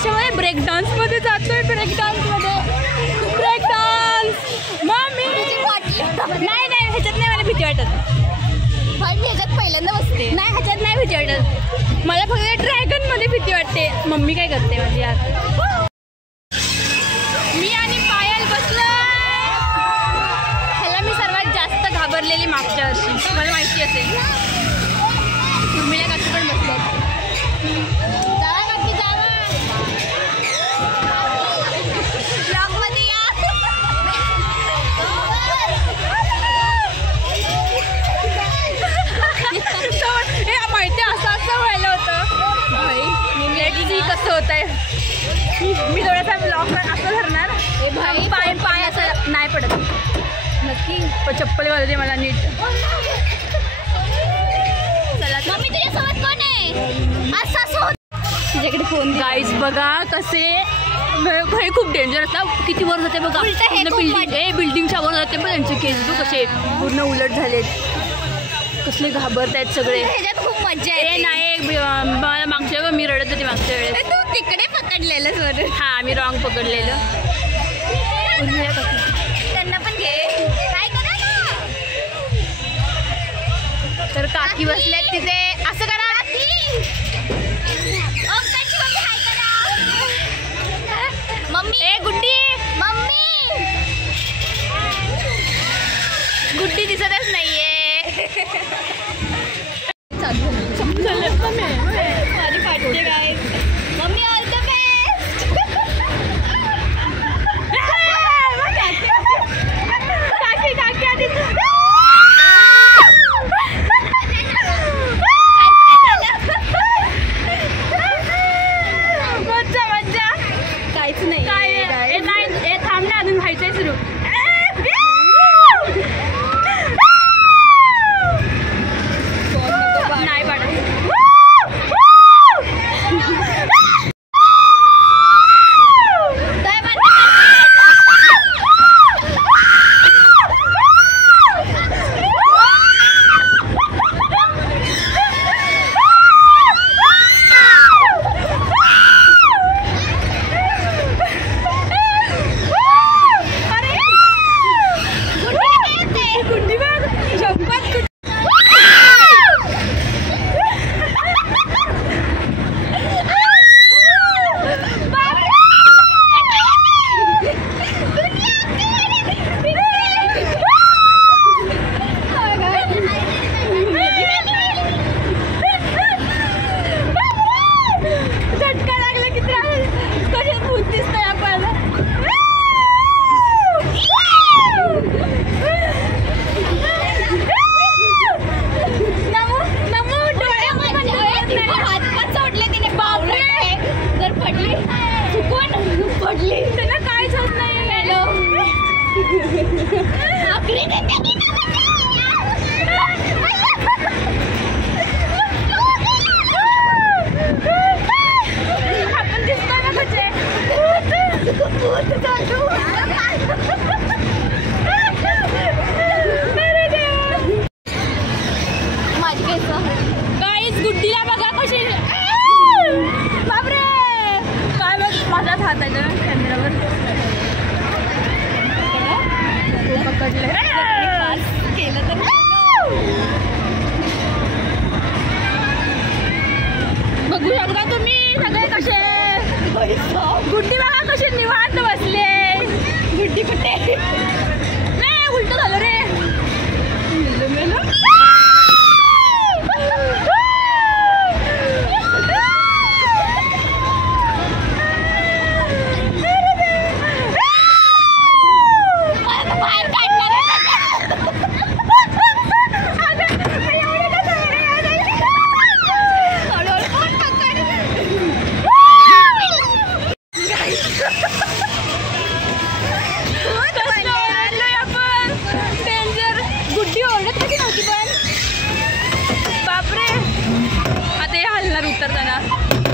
कशामध्ये break dance मध्ये जातोय. ब्रेक डान्स मम्मी नाही नाही ह्याच्यात नाही मला भीती वाटत. मी ह्याच्यात पहिल्यांदा बसते. नाही ह्याच्यात नाही भीती वाटत मला फक्त ड्रॅगन मध्ये भीती वाटते. मम्मी काय करते माझी आज. मी आणि पायल बसलो. ह्याला मी सर्वात जास्त घाबरलेली मागच्या वर्षी मला माहिती असेल. उर्मिला काकी पण बसले. जावा काकी जावा. ब्लॉग मध्ये या. माहिती असं व्हायला होतं भाई. मी कसं होत आहे. मी थोडासा ब्लॉग असं धरणार. भाई पाय पाय असं नाही पडत नक्की. चप्पल घालते मला नीट. चला मम्मी तुझ्यासोबत कोण आहे. असं तिच्याकडे फोन. गाईज बघा कसे भाई खूप डेंजर असतात. किती वर जाते बघा. बिल्डिंगच्या वर जाते पण त्यांचे केस बघ कसे पूर्ण उलट झालेत. कसले घाबरत आहेत सगळे. ह्याच्यात खूप मज्जा आहे. नाही मला मागच्या वेळेस मी रडत होती. मागच्या वेळेस तू तिकडे पकडलेलं सर. हां मी रॉंग पकडलेलं. त्यांना पण घे. काय करा ना. तर काकी बसल्यात तिथे. असं करा मम्मी. ए गुड्डी. मम्मी गुड्डी दिसतच नाहीये. माझी पाठते काय. Mummy all the best. काकी काकी आधी मज्जा मज्जा. काहीच नाही. काय नाही थांब ना अजून व्हायचंय सुरू. नाही पाडत. गाईस गुड्डीला बघा कशी. बापरे काय बघ माझाच हात आहे ना कॅमेरावर. पकडले केलं तर. बघू शकता तुम्ही सगळे कसे. गुड्डी बघा कशी निवांत बसले. गुड्डी कुठे नाही उलट झालं रे.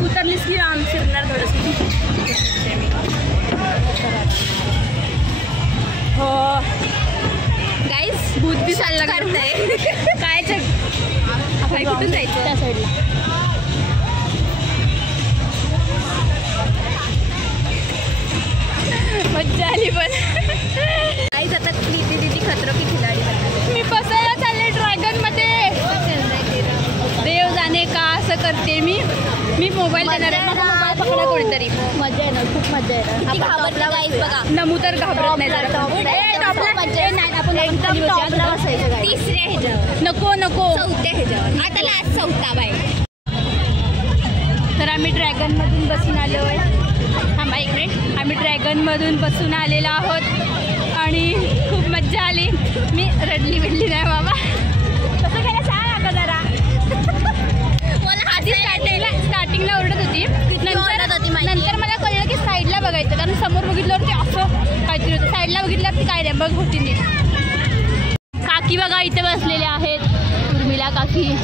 उतरलीस की आम फिरणार थोडंसं. हो गाईस भूत बी चाललं करताय. काय कुठून जायचं त्या साईडला. कोणीतरी. मजा आहे ना, खूप मजा आहे ना. घाबरला बघा. नमू तर घाबरत नाही जरा. आपण एकदम टॉपला बसायचं guys. तिसऱ्या ह्याच्यावर, नको नको. चौथ्या ह्याच्यावर, आता लास्ट चौथा बाय. तर आम्ही ड्रॅगनमधून बसून आलो आहे. थांबा एक मिनिट. आम्ही ड्रॅगनमधून बसून आलेलो आहोत आणि खूप मज्जा आली. मी रडली बिडली नाही बाबा. कसं केलं सांग आता जरा. मला आधी स्टार्टिंगला ओरडत होती. ओरडत होती माहिती आहे? नंतर मला कळलं की साईडला बघायचं, कारण समोर बघितल्यावर ते असं काहीतरी होतं. साईडला बघितल्यावर ती काय नाही बघ होती नाही. काकी बघा इथे बसलेल्या आहेत. उर्मिला काकी.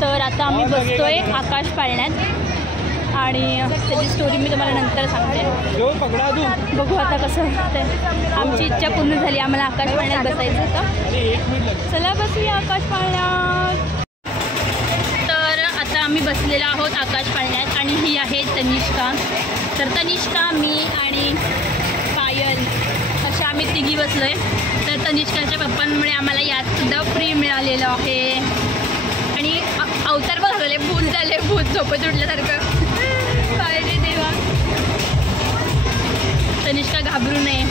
तर आता आम्ही बसतोय आकाश पाळण्यात आणि त्याची स्टोरी मी तुम्हाला नंतर सांगते. बघू आता कसं वाटतंय. आमची इच्छा पूर्ण झाली. आम्हाला आकाश पाळण्यात बसायचं होतं. चला बसूया आकाश पाळण्यात. तर आता आम्ही बसलेलो आहोत आकाश पाळण्यात आणि ही आहे तनिष्का. तर तनिष्का, मी आणि पायल अशा आम्ही तिघी बसलो आहे. तर तनिष्काच्या पप्पांमुळे आम्हाला यातसुद्धा फ्री मिळालेलं आहे. आणि अवतार बघाले भूत झाले, भूत झोपत उठल्यासारखं. काय रे देवा. तनिष्का घाबरू नये.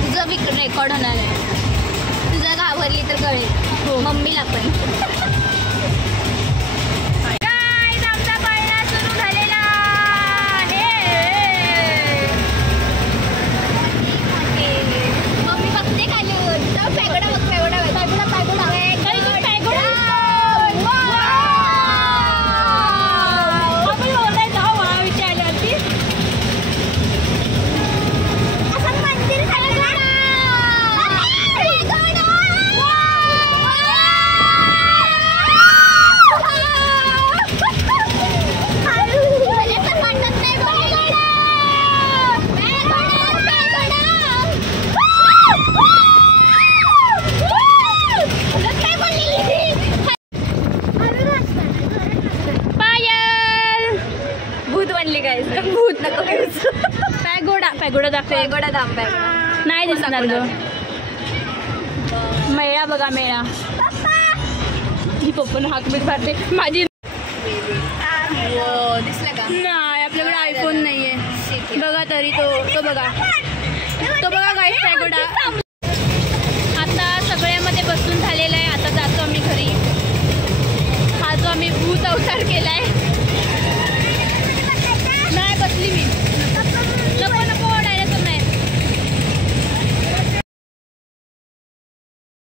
तुझं रेकॉर्ड होणार आहे. तुझं घाबरली तर कळेल. हो. मम्मीला पण. गाईज, आमचा पाळणा सुरू झालेला आहे. मम्मी बघते खालून. पॅगोडा बघ, पॅगोडा बघ. Pagoda, pagoda. भूत नको. पॅगोडा, पॅगोडा दाखव. पॅगोडा दाम, नाही दिसणार ग. मेळा बघा, मेळा. ही पप्पन हाक बीट मारते माझी. दिसला का? नाही, आपल्याकडे आयफोन नाहीये. बघा तरी तो बघा. तो बघा गाईस पॅगोडा. आता सगळ्यामध्ये बसून झालेला आहे. आता जातो आम्ही घरी. हा जो आम्ही भूत अवतार केलाय